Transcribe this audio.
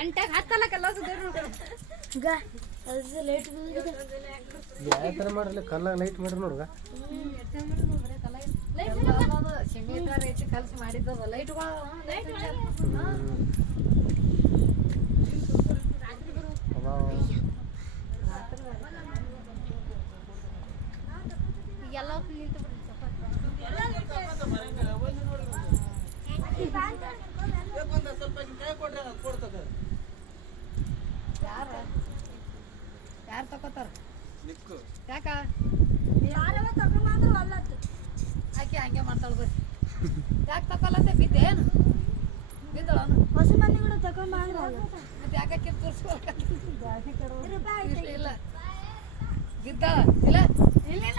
ಎಂಟಾಗ ಹತ್ತಲಕ್ಕೆಲ್ಲ light ಯಾವ ಥರ ಮಾಡ್ರಲ್ಲ ಕಲ್ಲಾಗ light ಮಾಡ್ರಿ ನೋಡ್ಗ ಸಿಮೆಂಟ್ ಐತಿ ಕಲ್ಸಿ ಮಾಡಿದ್ದದ ಲೈಟ್ಗಳು ಎಲ್ಲ ಯಾರು ತಕೋತಾರ ಯಾಕ ಆಕೆ ಹಂಗೆ ಮಾಡ್ತಾಳ ಬರ್ರಿ ಯಾಕೆ ತಕೊಲ್ಲಂತೆ ಬಿದ್ದೇನು ಬಿದ್ದಳ ಹೊಸ ಮಂದಿ ಕೂಡ ತಗೊಂಡ್ ಮತ್ತೆ ಯಾಕೆ ತೋರಿಸ್ಕೊಲ್ಲ ಇಲ್ಲ ಬಿದ್ದಾಳ ಇಲ್ಲ